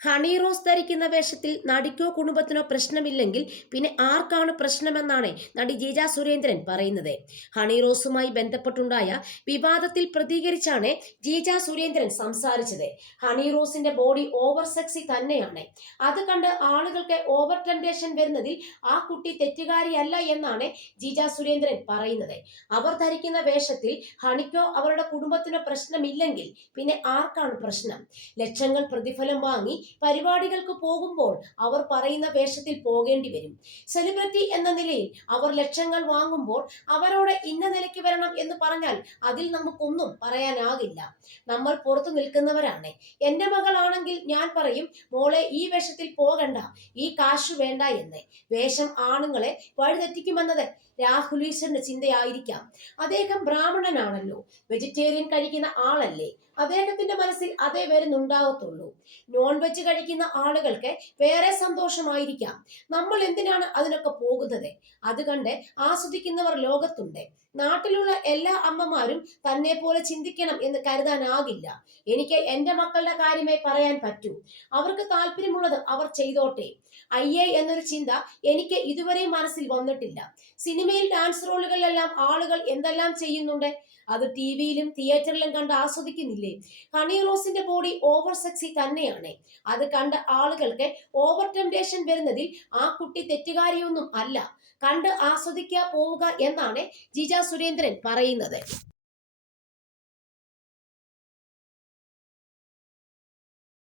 ഹണി റോസ് ധരിക്കുന്ന വേഷത്തിൽ നടിക്കോ കുടുംബത്തിനോ പ്രശ്നമില്ലെങ്കിൽ പിന്നെ ആർക്കാണ് പ്രശ്നമെന്നാണ് നടി ജീജ സുരേന്ദ്രൻ പറയുന്നത്. ഹണി റോസുമായി ബന്ധപ്പെട്ടുണ്ടായ വിവാദത്തിൽ പ്രതികരിച്ചാണ് ജീജ സുരേന്ദ്രൻ സംസാരിച്ചത്. ഹണി റോസിന്റെ ബോഡി ഓവർ സെക്സി തന്നെയാണ്. അത് കണ്ട് ആളുകൾക്ക് ഓവർ ടെംപ്ടേഷൻ വരുന്നതിൽ ആ കുട്ടി തെറ്റുകാരിയല്ല എന്നാണ് ജീജ സുരേന്ദ്രൻ പറയുന്നത്. അവർ ധരിക്കുന്ന വേഷത്തിൽ ഹണിക്കോ അവരുടെ കുടുംബത്തിനോ പ്രശ്നമില്ലെങ്കിൽ പിന്നെ ആർക്കാണ് പ്രശ്നം? ലക്ഷങ്ങൾ പ്രതിഫലം വാങ്ങി പരിപാടികൾക്ക് പോകുമ്പോൾ അവർ പറയുന്ന വേഷത്തിൽ പോകേണ്ടി വരും. സെലിബ്രിറ്റി എന്ന നിലയിൽ അവർ ലക്ഷങ്ങൾ വാങ്ങുമ്പോൾ അവരോട് ഇന്ന നിലയ്ക്ക് വരണം എന്ന് പറഞ്ഞാൽ അതിൽ നമുക്കൊന്നും പറയാനാകില്ല. നമ്മൾ പുറത്തു നിൽക്കുന്നവരാണ്. എന്റെ മകളാണെങ്കിൽ ഞാൻ പറയും മോളെ ഈ വേഷത്തിൽ പോകണ്ട. ഈ കാശു വേണ്ട എന്ന്. വേഷം ആണുങ്ങളെ വഴിതെറ്റിക്കുമെന്നത് രാഹുൽ ഈശ്വറിന്റെ ചിന്തയായിരിക്കാം. അദ്ദേഹം ബ്രാഹ്മണനാണല്ലോ. വെജിറ്റേറിയൻ കഴിക്കുന്ന ആളല്ലേ. അദ്ദേഹത്തിന്റെ മനസ്സിൽ അതേ വരുന്നുണ്ടാവത്തുള്ളൂ നോൺ വെജ് കഴിക്കുന്ന ആളുകൾക്ക് വേറെ സന്തോഷമായിരിക്കാം. നമ്മൾ എന്തിനാണ് അതിനൊക്കെ പോകുന്നത്? അത് കണ്ട് ആസ്വദിക്കുന്നവർ ലോകത്തുണ്ട്. നാട്ടിലുള്ള എല്ലാ അമ്മമാരും തന്നെ പോലെ ചിന്തിക്കണം എന്ന് കരുതാനാകില്ല. എനിക്ക് എന്റെ മക്കളുടെ കാര്യമേ പറയാൻ പറ്റൂ. അവർക്ക് താല്പര്യമുള്ളത് അവർ ചെയ്തോട്ടെ. അയ്യേ എന്നൊരു ചിന്ത എനിക്ക് ഇതുവരെ മനസ്സിൽ വന്നിട്ടില്ല. സിനിമയിൽ ഡാൻസ് റോളുകളിലെല്ലാം ആളുകൾ എന്തെല്ലാം ചെയ്യുന്നുണ്ട്? അത് ടി വിയിലും തിയേറ്ററിലും കണ്ട് ആസ്വദിക്കുന്നില്ലേ? ഹണി റോസിന്റെ ബോഡി ഓവർ സെക്സി തന്നെയാണ്. അത് കണ്ട ആളുകൾക്ക് ഓവർ ടെംപ്ടേഷൻ വരുന്നതിൽ ആ കുട്ടി തെറ്റുകാരിയൊന്നും അല്ല. കണ്ട് ആസ്വദിക്കുക പോവുക എന്നാണ് ജിജ സുരേന്ദ്രൻ പറയുന്നത്.